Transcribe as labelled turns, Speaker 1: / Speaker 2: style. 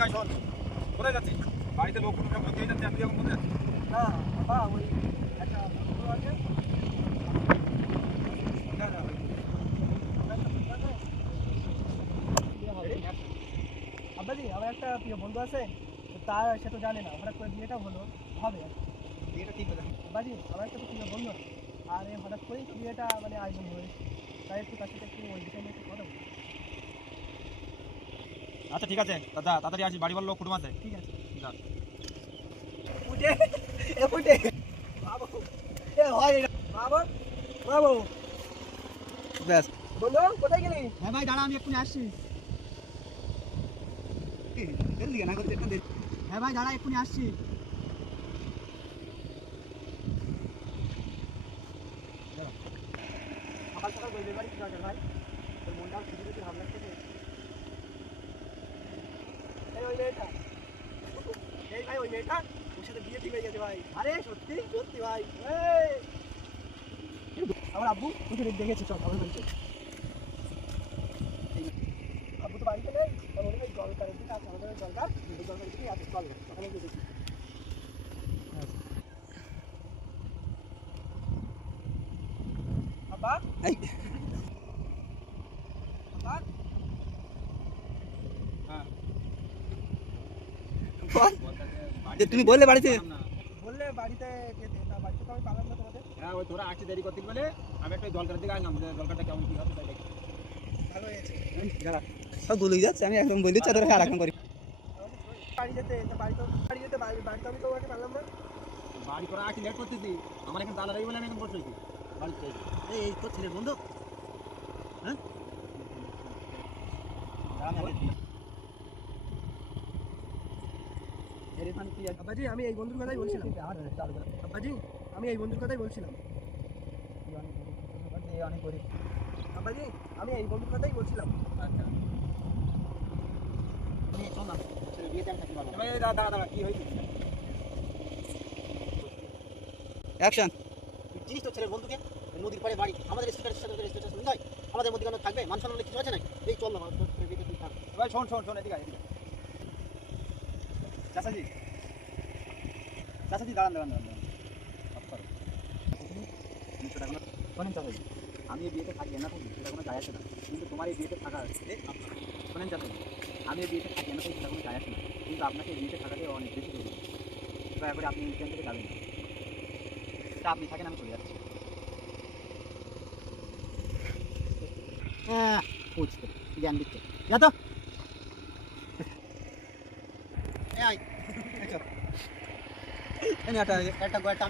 Speaker 1: এদিকে আয় শোন কোথায় যাচ্ছিস? বাড়িতে লোক কোনো বলতেই যাচ্ছে তুই এখন কোথায় যাচ্ছিস
Speaker 2: না বাবা ওই একটা আছে। আব্বাজি আমার একটা প্রিয় বন্ধু আছে তো তার সে তো জানে না হঠাৎ করে বিয়েটা হলো হবে।
Speaker 1: বিয়েটা ঠিক হলো।
Speaker 2: আব্বাজি আমার একটা তো প্রিয় বন্ধু আছে। আর হঠাৎ করেই তো বিয়েটা মানে আয়োজন হয়েছে তাই একটু তার সাথে একটু ওই বিষয় নিয়ে একটু কথা বলি।
Speaker 1: আচ্ছা ঠিক আছে। দাদা তাড়াতাড়ি আসি বাড়ি লোক কুটুম আছে।
Speaker 2: ঠিক আছে। হয়
Speaker 1: ভাই দাঁড়া আমি এক্ষুনি আসছি।
Speaker 2: সকাল সকাল বলবে বাড়ি। ভাই। তোর মনটা খুশি খুশি ভাব লাগতেছে এই ওই মেয়েটা? ওই মেয়েটা? বিয়ে ঠিক গেছে ভাই। আরে, সত্যি? সত্যি ভাই! আমার আব্বু কিছু দেখেছে চল আমার বাড়ি চল আব্বু তো বাড়িতে নেই মনে হয় জলকারের দিকে আছে, আমাদের জলকার জলকারের দিকেই আছে, চল, ওখানে গিয়ে দেখি। আব্বা?
Speaker 3: যে তুমি বললে বাড়িতে
Speaker 2: বললে বাড়িতে যেতে তা বাড়িতে তো আমি পালাম না তোমাদের।
Speaker 1: হ্যাঁ ওই তোরা আসতে দেরি করতে বলে আমি একটা জলকার দিকে আসলাম যে জলকারটা কেমন কি হবে তাই দেখি।
Speaker 2: ভালো হয়েছে।
Speaker 3: সব গুলোই যাচ্ছে আমি একদম বলে দিচ্ছি তোর আর এখন করি।
Speaker 2: বাড়ি যেতে তো বাড়ি তো বাড়ি যেতে বাড়ি বাড়িতে আমি তোমাকে পারলাম না।
Speaker 1: বাড়ি করা আসি লেট করতেছি। আমার এখন দালারাই বলে আমি এখন বসে রয়েছি বাড়িতে
Speaker 3: এই এই তোর ছেলের বন্ধু? হ্যাঁ?
Speaker 2: আব্বাজি আমি এই বন্ধুর কথাই বলছিলাম। আব্বাজি আমি এই বন্ধুর কথাই বলছিলাম।
Speaker 3: অনেক গরিব
Speaker 2: আব্বাজি আমি এই বন্ধুর কথাই বলছিলাম।
Speaker 1: আচ্ছা।
Speaker 3: অ্যাকশন চিনিস তো ছেলের বন্ধুকে নদীর পাড়ে বাড়ি আমাদের স্টেটাসের সাথে স্টেটাস মিল আমাদের মধ্যে কেন থাকবে? মান সম্মান কিছু আছে না এই চল না
Speaker 1: ভাই শোন শোন শোন এদিকে এদিকে আয়। চাচাজি। চাচাজি, দাঁড়ান দাঁড়ান দাঁড়ান শোনেন চাচাজি, আমি এই বিয়েতে থাকি, না থাকি, সেটা কোনো যায় আসে না। কিন্তু তোমার এই বিয়েতে থাকা শোনেন চাচাজি, আমি এই বিয়েতে থাকি, না থাকি, সেটা কোনো যায় আসে না। কিন্তু আপনাকে এই বিয়েতে থাকাতে অনেক বেশি জরুরি দয়া করে আপনি এখান থেকে যাবেন না। আপনি থাকেন, আমি চলে যাচ্ছি।
Speaker 3: হ্যাঁ বুঝতে জ্ঞান দিচ্ছে যা তো এই আয় এই চল। এই নে একটা একটা একটা